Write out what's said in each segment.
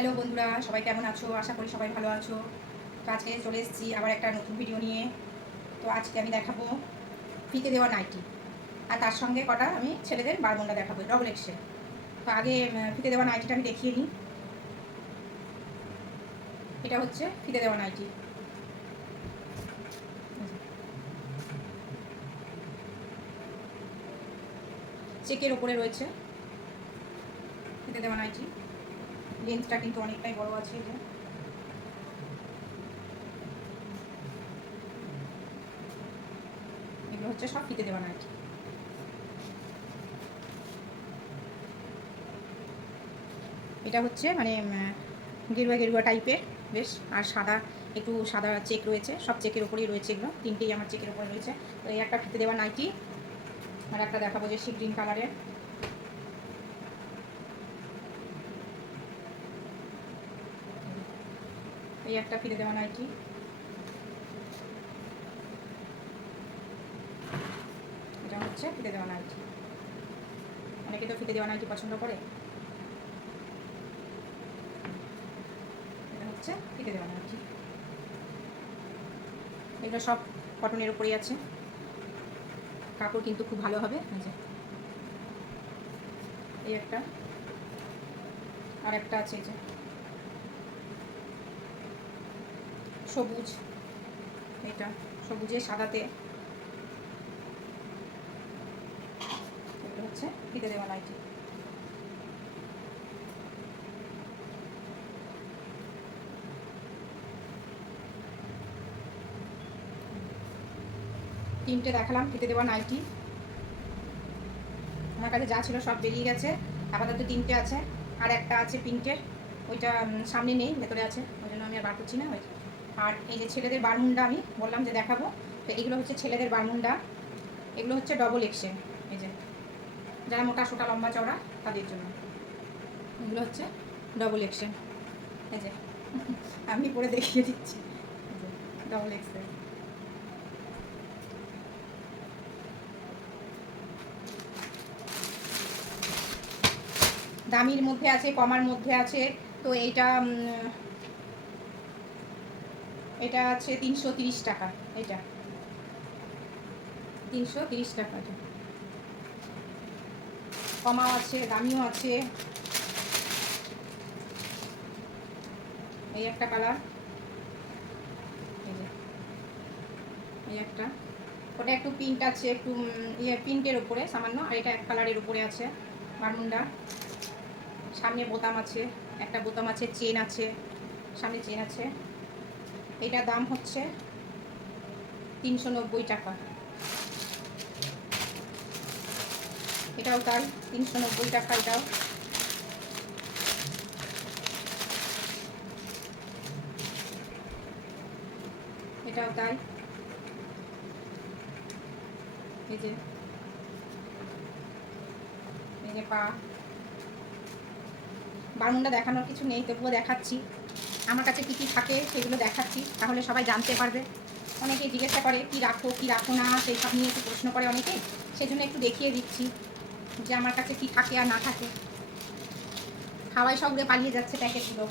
Hello বন্ধুরা, সবাই কেমন আছো? আশা করি সবাই ভালো আছো। তো আজকে চলে এসেছি আবার একটা নতুন ভিডিও নিয়ে। তো আজকে আমি দেখাবো ফিতে দেওয়া নাইটি, আর তার সঙ্গে কটা আমি ছেলেদের বারমুন্ডা দেখাবো ডবল এক্সেল। তো আগে ফিতে দেওয়া নাইটিটা আমি দেখিয়ে নিই। এটা হচ্ছে ফিতে দেওয়া নাইটি। চেকের ওপরে রয়েছে ফিতে দেওয়া নাইটি। লেন্থটা কিন্তু অনেকটাই বড় আছে। এটা এগুলো হচ্ছে সব ফিতে দেওয়া নাইটি। এটা হচ্ছে মানে গেরুয়া গেরুয়া টাইপের বেশ, আর সাদা, একটু সাদা চেক রয়েছে। সব চেকের উপরেই রয়েছে, এগুলো তিনটেই আমার চেকের উপরে রয়েছে। তো এই একটা ফিতে দেওয়া নাইটি, আর একটা দেখাবো যে সি গ্রিন কালারের। এই একটা ফিতে দেওয়া নাইটি। এটা হচ্ছে ফিতে দেওয়া নাইটি। অনেকে তো ফিতে দেওয়া নাইটি পছন্দ করে। এটা হচ্ছে ফিতে দেওয়া নাইটি। এগুলো সব কটনের উপরেই আছে, কাপড় কিন্তু খুব ভালো হবে। এই একটা, আর একটা আছে এই যে সবুজ, এটা সবুজে সাদাতে। এটা হচ্ছে ফিতে দেওয়া নাইটি। তিনটে দেখালাম ফিতে দেওয়া নাইটি। আমার কাছে যা ছিল সব বেরিয়ে গেছে, আপাতত তিনটে আছে। আর একটা আছে প্রিন্টের, ওইটা সামনে নেই, ভেতরে আছে, ওই জন্য আমি আর বার করছি না। ওই আর এই যে ছেলেদের বারমুন্ডা আমি বললাম যে দেখাবো, তো এগুলো হচ্ছে ছেলেদের বারমুন্ডা। এগুলো হচ্ছে ডবল এক্সেল, এই যে যারা মোটা সোটা লম্বা চওড়া তাদের জন্য এগুলো হচ্ছে ডবল এক্সেল। এই যে আমি পরে দেখিয়ে দিচ্ছি, ডবল এক্সেল। দামির মধ্যে আছে, কমার মধ্যে আছে। তো এইটা এটা আছে 330 টাকা। এটা 330 টাকা। কমাও আছে, দামিও আছে। এই একটা কালার, এই যে এই একটা, ওটা একটু প্রিন্ট আছে, একটু ইয়ে প্রিন্টের উপরে সামান্য, আর এটা এক কালারের উপরে আছে বারমুন্ডা। সামনে বোতাম আছে, একটা বোতাম আছে, চেন আছে, সামনে চেন আছে। এটার দাম হচ্ছে 390 টাকা। এটাও তাই, 390 টাকা। এটাও এটাও তাই। এই যে এই যে পা বারমুন্ডা দেখানোর কিছু নেই, তবুও দেখাচ্ছি। আমার কাছে কী কী থাকে সেগুলো দেখাচ্ছি, তাহলে সবাই জানতে পারবে। অনেকে জিজ্ঞাসা করে কি রাখো না, সেই সব নিয়ে একটু প্রশ্ন করে অনেকে, সেজন্য একটু দেখিয়ে দিচ্ছি যে আমার কাছে কি থাকে আর না থাকে। হাওয়াই সব উড়ে পালিয়ে যাচ্ছে প্যাকেটগুলো।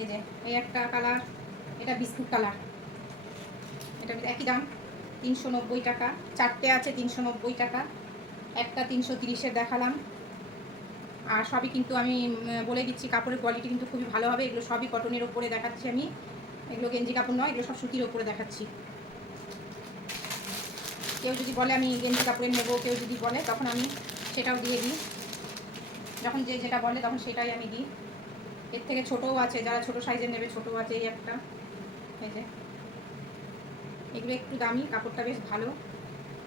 এই যে এই একটা কালার, এটা বিস্কুট কালার। এটা একই দাম, 390 টাকা। চারটে আছে 390 টাকা, একটা 330-এর দেখালাম। আর সবই কিন্তু আমি বলে দিচ্ছি, কাপড়ের কোয়ালিটি কিন্তু খুবই ভালো হবে। এগুলো সবই কটনের ওপরে দেখাচ্ছি আমি, এগুলো গেঞ্জি কাপড় নয়, এগুলো সব সুতির ওপরে দেখাচ্ছি। কেউ যদি বলে আমি গেঞ্জি কাপড়ের নেবো, কেউ যদি বলে তখন আমি সেটাও দিয়ে দিই। যখন যে যেটা বলে তখন সেটাই আমি দিই। এর থেকে ছোটও আছে, যারা ছোট সাইজের নেবে ছোটও আছে। এই একটা, এই যে এগুলো একটু দামি, কাপড়টা বেশ ভালো।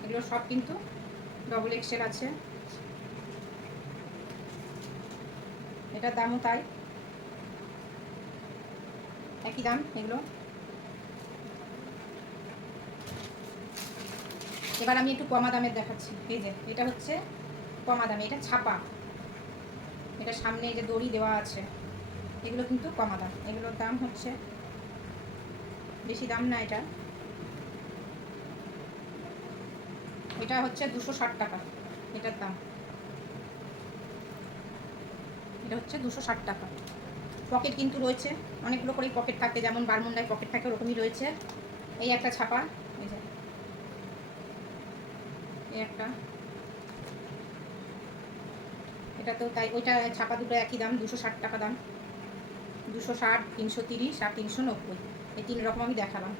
এগুলো সব কিন্তু ডবল এক্সেল আছে। এটার দামও তাই, একই দাম এগুলো। এবার আমি একটু কমা দামের দেখাচ্ছি। এই যে এটা হচ্ছে কমা দামে, এটা ছাপা, এটা সামনে এই যে দড়ি দেওয়া আছে। এগুলো কিন্তু কমা দাম, এগুলোর দাম হচ্ছে, বেশি দাম না। এটা হচ্ছে 260 টাকা এটার দাম। এটা হচ্ছে 260 টাকা। পকেট কিন্তু রয়েছে, অনেকগুলো করেই পকেট থাকে, যেমন বারমুন্ডায় পকেট থাকে ওরকমই রয়েছে। এই একটা ছাপা, এই যে এই একটা, এটা তো তাই, ওইটা ছাপা দুটো একই দাম, 260 টাকা দাম। 260, 330 আর 390, এই 3 রকম আমি দেখালাম।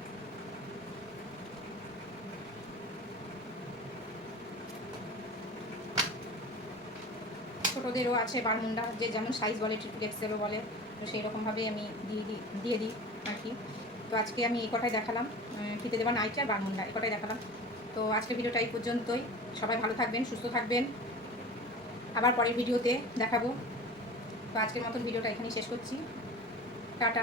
ছোটোদেরও আছে বারমুন্ডা, যে যেমন সাইজ বলে, ট্রিপল এক্সেলও বলে, তো সেই রকমভাবে আমি দিয়ে দিই আর কি। তো আজকে আমি এই কটাই দেখালাম, ফিতে দেওয়া নাইটি আর বারমুন্ডা এই কটাই দেখালাম। তো আজকের ভিডিওটা এই পর্যন্তই। সবাই ভালো থাকবেন, সুস্থ থাকবেন, আবার পরের ভিডিওতে দেখাবো। তো আজকের মতন ভিডিওটা এখানেই শেষ করছি। টাটা।